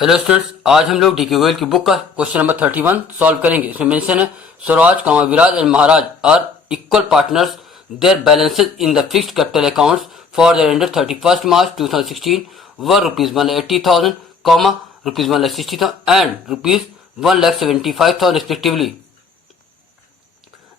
Hello students, आज हम लोग डीके गोयल की बुक का क्वेश्चन नंबर 31 सॉल्व करेंगे। इसमें मेंशन है Swaraj, Viraj and Maharaj are equal partners. Their balances in the fixed capital accounts for the end 31 March 2016 were ₹1,80,000, ₹1,60,000 एंड ₹1,75,000 respectively.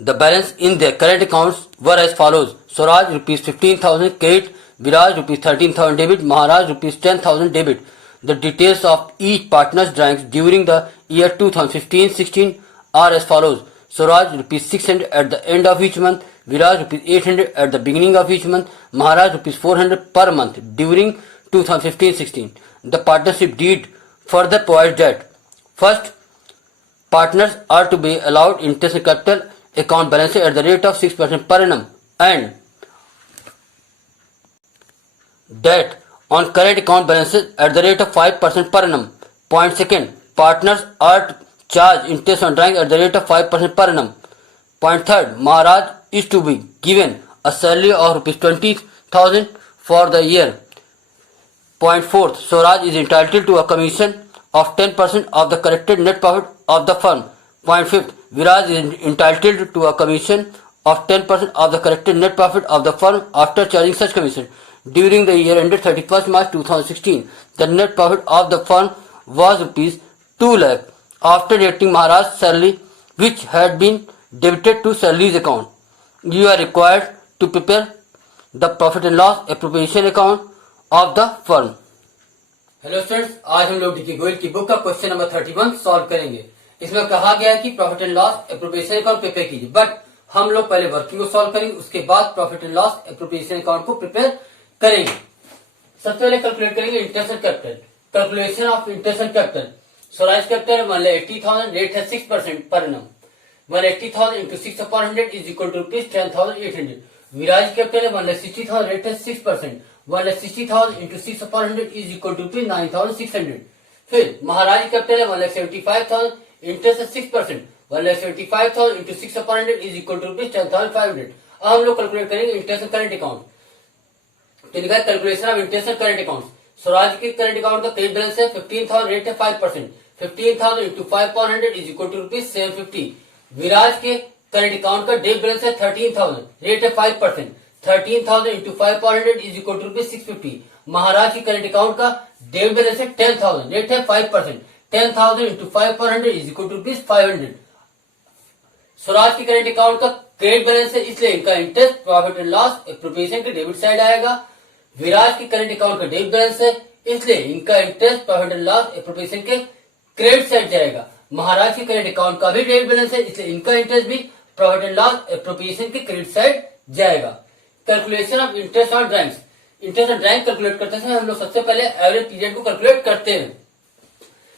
The balance in their current accounts were as follows: Swaraj ₹15,000 credit, Viraj ₹13,000 debit, Maharaj ₹10,000 debit. The details of each partner's drawings during the year 2015-16 are as follows: Swaraj ₹600 at the end of each month, Viraj ₹800 at the beginning of each month, Maharaj ₹400 per month during 2015-16. The partnership deed further provides that: first, partners are to be allowed interest and capital account balances at the rate of 6% per annum, and that on current account balances at the rate of 5% per annum. Point second, partners are to charge interest on drawings at the rate of 5% per annum. Point third, Maharaj is to be given a salary of ₹20,000 for the year. Point fourth, Swaraj is entitled to a commission of 10% of the corrected net profit of the firm. Point fifth, Viraj is entitled to a commission of 10% of the corrected net profit of the firm after charging such commission. During the year ended 31st March 2016, the net profit of the firm was ₹2 lakh after deducting Maharaj's salary, which had been debited to salaries account. You are required to prepare the profit and loss appropriation account of the firm. Hello students, आज हम लोग DK Goyal की book का question number 31 solve करेंगे। इसमें कहा गया है कि profit and loss appropriation account prepare कीजिए, बट हम लोग पहले वर्किंग को सॉल्व करेंगे, उसके बाद profit and loss appropriation account को प्रिपेयर करेंगे। सबसे पहले कैलकुलेट करेंगे interest and capital. Calculation of interest and capital. Swaraj capital 1,80,000, rate है 6% पर annum. 1,80,000 into 6/100 is equal to ₹10,800. Viraj capital है 1,60,000, रेट है 6%. 1,60,000 into 6/100 is equal to ₹9,600. फिर महाराज कैपिटल है 1,75,000, इंटरेस्ट है 6%. 1,75,000 into 6/100 is equal to ₹10,500. अब हम लोग कैलकुलेट करेंगे इंटरेस्ट एंड करंट अकाउंट। तो लिखा है calculation of interest and current account. Swaraj के करंट अकाउंट का क्रेडिट बैलेंस है 15,000, रेट है 5%. 15,000 into 5/100 is equal to ₹750. विराज के करंट अकाउंट का डेट बैलेंस है 13,000, रेट है 5%. 13,000 into 5/100 is equal to ₹650. महाराज के करंट अकाउंट का डेट बैलेंस है 10,000, रेट है 5%. 10,000 into 5/100 is equal to ₹500. Swaraj के करंट अकाउंट का क्रेडिट बैलेंस है, इसलिए इनका interest profit and loss appropriation के डेबिट साइड आएगा। विराज के करंट अकाउंट का डेबिट बैलेंस है, इसलिए इनका interest profit and loss appropriation के क्रेडिट साइड जाएगा। महाराज के करंट अकाउंट का भी डेबिट बैलेंस है, इसलिए इनका इंटरेस्ट भी प्रॉफिट एंड लॉस एप्रोप्रिएशन के क्रेडिट साइड जाएगा। Calculation of interest on drawings. Interest on drawing calculate करते समय हम लोग सबसे पहले एवरेज पीरियड को कैलकुलेट करते हैं।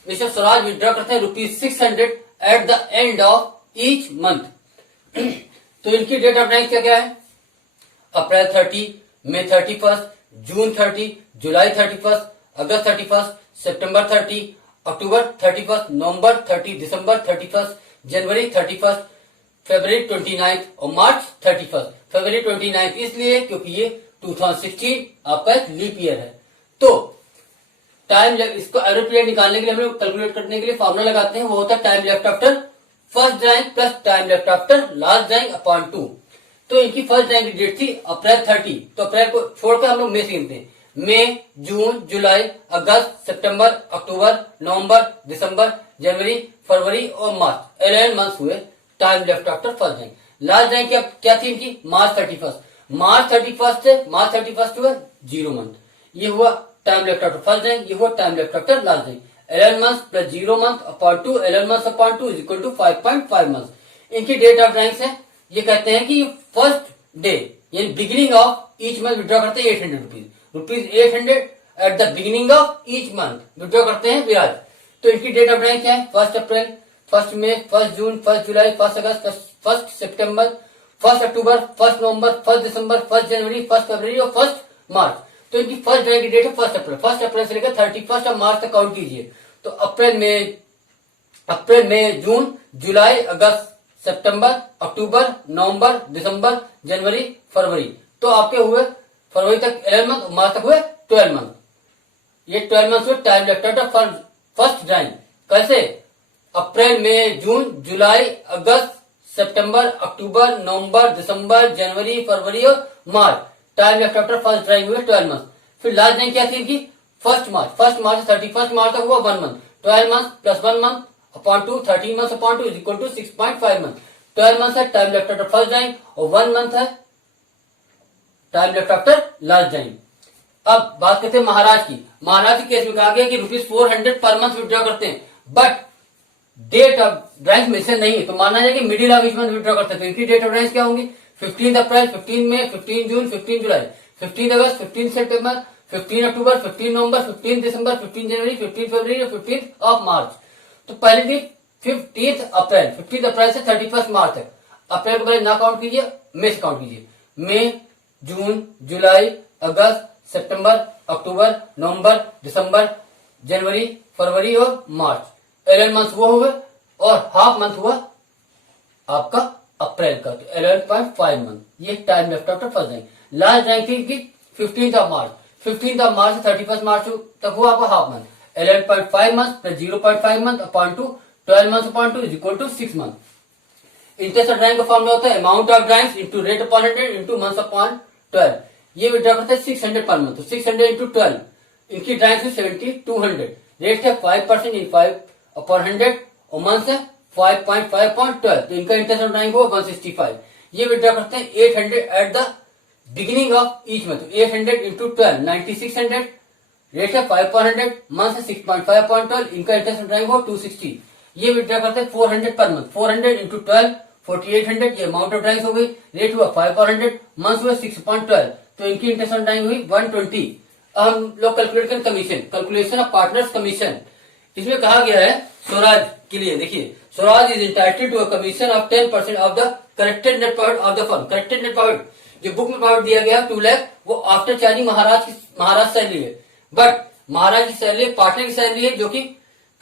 मिस्टर स्वराज विड्रॉ करते हैं ₹600 at the end of each month. तो इनकी डेट ऑफ ड्राइंग क्या क्या है? अप्रैल 30, मई 31, जून 30, जुलाई 31, अगस्त 31, सितंबर 30, अक्टूबर 31, नवंबर 30, दिसंबर 31, जनवरी 31, फरवरी 29 और मार्च 31। फरवरी 29 इसलिए क्योंकि ये 2016 आपका एक लीप ईयर है। तो टाइम, इसको एवरेज पीरियड निकालने के लिए हम लोग कैलकुलेट करने के लिए फॉर्मूला लगाते हैं, वो होता है time left after first drawing plus time left after last drawing upon 2। तो इनकी फर्स्ट ड्राइंग की डेट थी अप्रैल 30, तो अप्रैल को छोड़कर हम लोग मई से गिनते हैं। मई, जून, जुलाई, अगस्त, सितंबर, अक्टूबर, नवंबर, दिसंबर, जनवरी, फरवरी और मार्च 11 मंथ्स हुए time left after first drawing. Last drawing क्या थी इनकी? मार्च 31। मार्च 31 से मार्च 31 हुआ 0 मंथ। ये हुआ time left after first drawing, ये हुआ time left after last drawing. 11 months plus 0 month upon 2, 11 months upon 2 is equal to 5.5 months. इनकी डेट ऑफ ड्राइंग्स है, ये कहते हैं कि फर्स्ट डे यानी beginning of each month withdraw करते हैं ₹800 at the beginning of each month withdraw करते हैं विराज। तो इनकी डेट ऑफ ड्राइंग क्या है? 1 अप्रैल, 1 मई, 1 जून, 1 जुलाई, 1 अगस्त, 1 सितंबर, 1 अक्टूबर, 1 नवंबर, 1 दिसंबर, 1 जनवरी, 1 फरवरी और 1 मार्च। तो इनकी फर्स्ट ड्राइंग की डेट है 1 अप्रैल। 1 अप्रैल से लेकर 31 ऑफ मार्च तक काउंट कीजिए। तो अप्रैल, मई, जून, जुलाई, अगस्त, सितंबर, अक्टूबर, नवंबर, दिसंबर, जनवरी, फरवरी। तो आपके हुए फरवरी तक 11 मंथ, मार्च तक हुए 12 मंथ। ये 12 मंथ हुए time left after first drawing कैसे? अप्रैल, मई, जून, जुलाई, अगस्त, सितंबर, अक्टूबर, नवंबर, दिसंबर, जनवरी, फरवरी और मार्च। Time left after first drawing हुए 12 मंथ। फिर लास्ट ड्राइंग क्या थी इनकी? फर्स्ट मार्च से 31 मार्च तक हुआ 1 month. 12 month plus 1 month upon 2, 13 month upon 2 is equal to 6.5 month. 12 month है time left after first drawing और 1 मंथ है time left after last drawing. अब बात करते हैं महाराज की। महाराज के केस में कहा गया कि ₹400 पर मंथ विड्रॉ करते हैं, but date of drawing mention नहीं है, तो माना जाए कि middle of each month withdraw करते हैं। तो इनकी डेट ऑफ ड्राइंग क्या होंगी? 15 अप्रैल, 15 मई, 15 जून, 15 जुलाई, 15 अगस्त, 15 सितंबर, 15 अक्टूबर, 15 नवंबर, 15 दिसंबर, 15 जनवरी, 15 फरवरी और 15 ऑफ मार्च। तो पहले दिन 15 अप्रैल से 31 मार्च तक। अप्रैल को पहले ना काउंट कीजिए, मई से काउंट कीजिए। मई, जून, जुलाई, अगस्त, सितंबर, अक्टूबर, नवंबर, दिसंबर, जनवरी, फरवरी और मार्च। 11 मंथ वो हुए और हाफ मंथ हुआ आपका अप्रैल का, तो 11.5 मंथ। ये time left after first drawing. Last drawing थी कि 15 ऑफ मार्च से 31 मार्च तक हुआ आपका half month. 11.5 month plus 0.5 month upon 2, 12 month upon 2 is equal to 6 month. Interest drawing का फॉर्मूला होता है amount of drawings into rate upon 100 into month upon 12। ये विड्रॉ करते हैं 600 पर मंथ, तो 600 इंटू 12, इनकी ड्राइंग्स है 7200। रेट है 5% इन 5 अपॉन 100 और मंथ है 5.5 अपॉन 12, तो इनका इंटरेस्ट ड्राइंग होगा 165। ये विड्रॉ करते हैं 800 at the beginning of each month, 800 into 12 9600। Rate है 5/100, मंथ है 6.5 अपॉन 12, इनका इंटरेस्ट ड्राइंग होगा 260। ये विड्रॉ करते हैं 400 पर मंथ, 400 इंटू 12 4800, ये अमाउंट ऑफ ड्राइंग्स हो गई। रेट हुआ 5/100, मंथ हुआ 6.12, तो इनकी इंटरेस्ट ड्राइंग हुई 120। अब हम लोग कैलकुलेट करें commission, calculation of partners commission. इसमें कहा गया है स्वराज के लिए, देखिए Swaraj is entitled to a commission of 10% of the corrected net profit of the firm. Corrected net profit जो बुक में प्रॉफिट दिया गया 2 लाख, वो आफ्टर चार्जिंग महाराज सैलरी है, बट महाराज की सैलरी पार्टनर की सैलरी है जो कि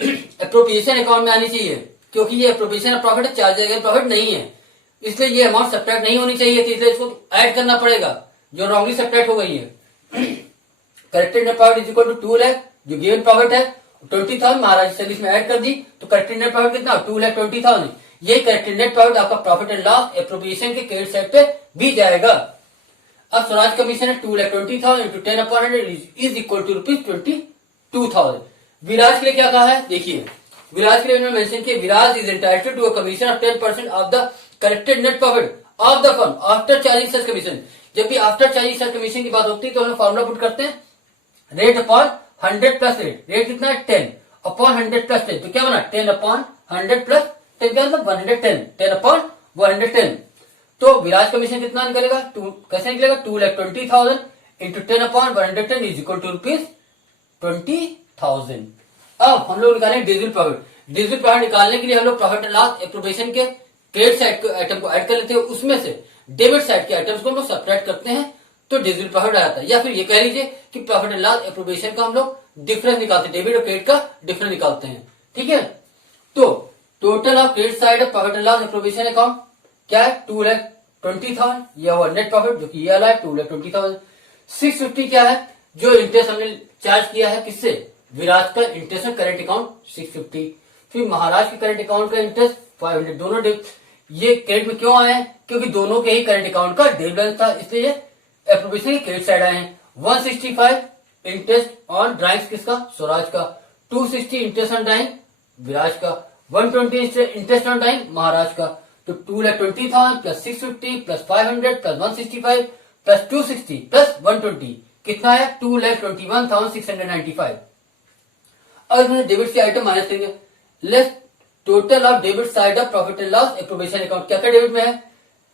अप्रोप्रिएशन अकाउंट में आनी चाहिए, क्योंकि ये अप्रोप्रिएशन ऑफ प्रॉफिट है, चार्ज प्रॉफिट नहीं है, इसलिए ये अमाउंट सब्ट्रैक्ट नहीं होनी चाहिए थी, इसलिए इसको ऐड करना पड़ेगा जो रॉन्गली सब्ट्रैक्ट हो गई है। Corrected net profit is equal to 2 lakh, जो गिवन प्रॉफिट है 20,000 महाराज सैलरी में ऐड कर दी, तो करेक्टेड नेट प्रॉफिट कितना? 2,20,000। ये करेक्टेड नेट प्रॉफिट आपका प्रॉफिट एंड लॉस एप्रोप्रिएशन के क्रेडिट साइड पे भी जाएगा। अब स्वराज कमीशन है 2,20,000 into 10 upon 100 is equal to ₹22,000। Viraj के लिए क्या कहा है? देखिए विराज के लिए उन्होंने मेंशन किया, Viraj is entitled to a commission of 10% of the corrected net profit of the firm after charging such commission. जब भी आफ्टर चार्जिंग सच कमीशन की बात होती है तो हम फार्मूला पुट करते हैं rate upon 100 plus rate. Rate कितना है? 10 अपॉन 100 प्लस 10, तो क्या बना? 10 अपॉन 100 प्लस 10 का मतलब 110, 10 अपॉन 110। तो विराज कमीशन कितना निकलेगा? कैसे निकलेगा? 2,20,000 into 10 upon 110 is equal to ₹20,000। अब हम लोग निकालेंगे डिजिटल प्रॉफिट। डिजिटल प्रॉफिट निकालने के लिए हम लोग प्रॉफिट एंड लॉस एप्रोप्रिएशन के क्रेडिट साइड के आइटम को ऐड कर लेते हैं, उसमें से डेबिट साइड के आइटम्स को हम लोग सब्ट्रैक्ट करते हैं, तो डिजिटल प्रॉफिट आ जाता है। या फिर ये कह लीजिए कि प्रॉफिट एंड लॉस एप्रोप्रिएशन का हम लोग डिफरेंस निकालते हैं, डेबिट और क्रेडिट का डिफरेंस निकालते हैं, ठीक है। तो total of credit side of profit and loss appropriation account क्या है? 2,20,000, यह हुआ नेट प्रॉफिट जो कि ये वाला है 2,20,000। 650 क्या है? जो इंटरेस्ट हमने चार्ज किया है किससे? विराज का इंटरेस्ट करेंट अकाउंट 650, फिर महाराज के करेंट अकाउंट का इंटरेस्ट 500। दोनों ये क्रेडिट में क्यों आए हैं? क्योंकि दोनों के ही करेंट अकाउंट का डेबिट बैलेंस था, इसलिए ये एप्रोप्रिएशन के क्रेडिट साइड आए हैं। 165 इंटरेस्ट ऑन ड्राइंग्स किसका? स्वराज का। 260 इंटरेस्ट ऑन ड्राइंग विराज का। 120 इंटरेस्ट ऑन ड्राइंग महाराज का। तो 2,20,000 plus 650 plus 500 plus 165 plus 260 plus 120 कितना है? 2,21,695। अब इसमें डेबिट से आइटम माइनस करेंगे। Less total of debit side of profit and loss appropriation account क्या क्या डेबिट में है?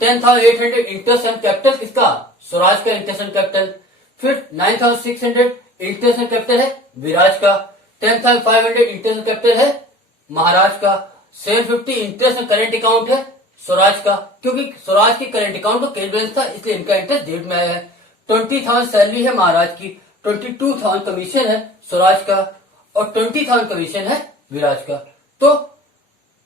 10,800 इंटरेस्ट एंड कैपिटल किसका? स्वराज का इंटरेस्ट एंड कैपिटल। फिर 9,600 इंटरेस्ट एंड कैपिटल है विराज का। 10,500 इंटरेस्ट एंड कैपिटल है महाराज का। 750 इंटरेस्ट एंड करेंट अकाउंट है स्वराज का, क्योंकि स्वराज की करेंट अकाउंट को क्रेडिट बैलेंस था, इसलिए इनका इंटरेस्ट डेबिट में आया है। 20,000 सैलरी है महाराज की, 22,000 कमीशन है स्वराज का और 20,000 कमीशन है विराज का। तो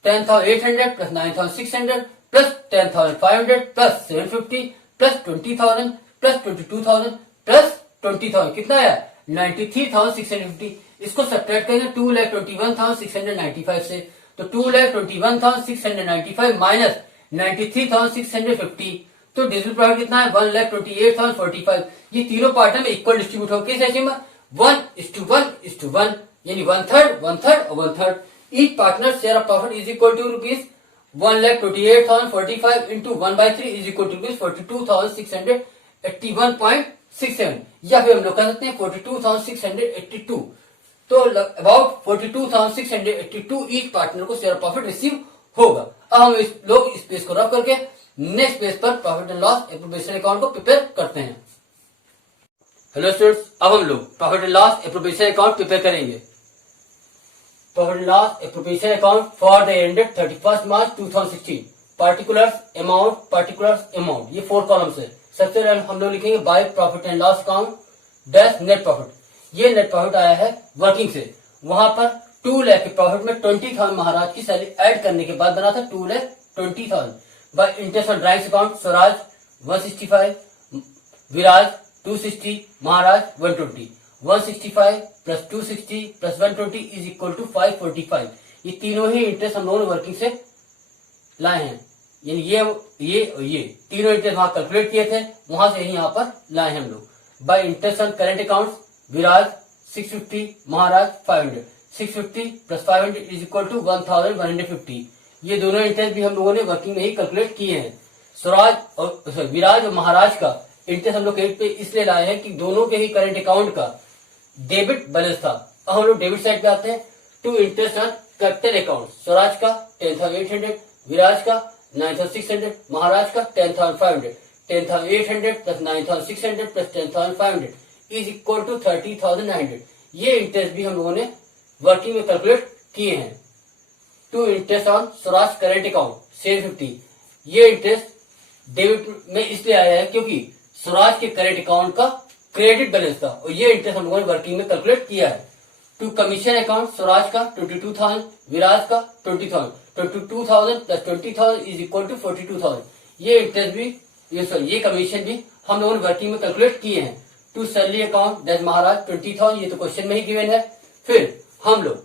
10,800 plus 9,600 plus 10,500 plus 750 plus 20,000 plus 22,000 plus 20,000 कितना है? 93,650। इसको सब्ट्रैक्ट करेंगे 2,21,695 से, तो 2,21,695 माइनस 93,650, तो डिजिटल प्रोडक्ट कितना है 1,28,045। ये तीनों पार्टनर में इक्वल डिस्ट्रीब्यूट होकर किस रेशियो में 1:1:1, यानी 1/3 1/3 और 1/3। Each partner share of profit is equal to rupees 1,28,045 into 1/3 is equal to rupees 42,681.67, या फिर हम लोग कह सकते हैं 42,682। तो अबाउट 42,682 ईच पार्टनर को शेयर ऑफ प्रॉफिट रिसीव होगा। अब हम लोग इस पेज को रफ करके नेक्स्ट पेज पर profit and loss appropriation account को प्रिपेयर करते हैं। हेलो स्टूडेंट्स, अब हम लोग profit and loss appropriation account prepare करेंगे। Profit and loss appropriation account for the ended 31 March 2016। Particulars amount, ये 4 कॉलम्स है। सबसे पहले हम लोग लिखेंगे by profit and loss account dash net profit. ये नेट प्रॉफिट आया है वर्किंग से, वहां पर 2 लाख के प्रॉफिट में 20,000 महाराज की सैलरी ऐड करने के बाद बना था 2,20,000। By interest on drawings account Swaraj 165, Viraj 260, Maharaj 120। 165 plus 260 plus 120 is equal to 545। ये तीनों ही इंटरेस्ट हम लोगों ने वर्किंग से लाए हैं, यानी ये तीनों इंटरेस्ट वहां कैलकुलेट किए थे, वहां से ही यहाँ पर लाए हैं हम लोग। By interest on current account Viraj 650, Maharaj 500। 650 plus 500 is equal to 1,150। ये दोनों इंटरेस्ट भी हम लोगों ने वर्किंग में ही कैलकुलेट किए हैं। स्वराज और विराज और महाराज का इंटरेस्ट हम लोग क्रेडिट पे इसलिए लाए हैं कि दोनों के ही करंट अकाउंट का डेबिट बैलेंस था। अब हम लोग डेबिट साइड पे आते हैं। To interest on capital account, Swaraj का 10,800, विराज का 9,600, महाराज का 10,500। 10,800 plus 9,600 plus 10,500 is equal to 30,900। ये इंटरेस्ट भी हम लोगों ने वर्किंग में कैलकुलेट किए हैं। To interest on Swaraj current account 750। ये इंटरेस्ट डेबिट में इसलिए आया है क्योंकि स्वराज के करेंट अकाउंट का क्रेडिट बैलेंस था, और ये इंटरेस्ट हम लोगों ने वर्किंग में कैलकुलेट किया है। टू कमीशन अकाउंट स्वराज का 22,000, विराज का 20,000। 22,000 प्लस 20,000 इज इक्वल टू 42,000। ये इंटरेस्ट भी ये कमीशन भी हम लोगों ने वर्किंग में कैलकुलेट किए हैं। टू सैलरी अकाउंट दैट महाराज 20,000, ये तो क्वेश्चन में ही गिवन है। फिर हम लोग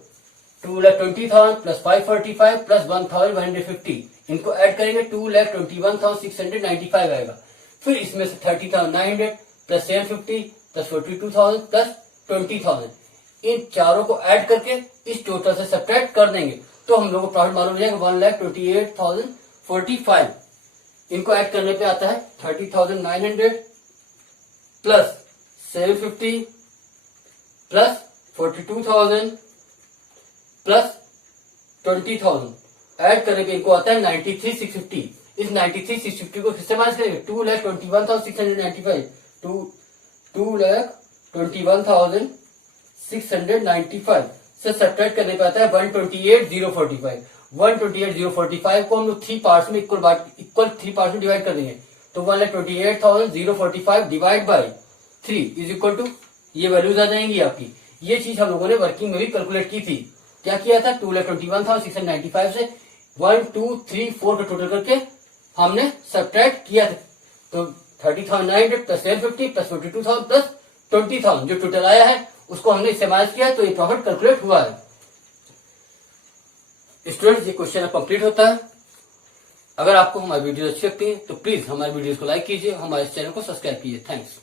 2,20,000 प्लस 545 प्लस 1,150 इनको ऐड करेंगे 2,21,695 आएगा। फिर इसमें से 30,900 प्लस 750 प्लस 42,000 प्लस 20,000, इन चारों को ऐड करके इस टोटल से सब्ट्रैक्ट कर देंगे तो हम लोग को प्रॉफिट मालूम हो जाएगा 1,28,045। इनको ऐड करने पे आता है 30,900 प्लस 750 प्लस 42,000 प्लस 20,000, ऐड करने पे इनको आता है 93,650। इस 93,650 को किससे माइनस करेंगे 2,21,695। 2,21,695 से सब्ट्रैक्ट करने पे आता है 128,045। 128,045 को हम लोग 3 पार्ट्स में इक्वल 3 पार्ट्स में डिवाइड कर देंगे, तो 1,28,045 divide by 3 is equal to ये वैल्यूज आ जाएंगी आपकी। ये चीज हम लोगों ने वर्किंग में भी कैलकुलेट की थी। क्या किया था 2,21,695 से 1 2 3 4 का टोटल करके हमने सब्ट्रैक्ट किया था, तो 30,900 प्लस 750 प्लस 42,000 प्लस 20,000 जो टोटल आया है उसको हमने इससे माइनस किया, तो ये प्रॉफिट कैलकुलेट हुआ है। स्टूडेंट्स, ये क्वेश्चन कंप्लीट होता है। अगर आपको हमारी वीडियो अच्छी लगती है तो प्लीज हमारे वीडियोस को लाइक कीजिए, हमारे चैनल को सब्सक्राइब कीजिए। थैंक्स।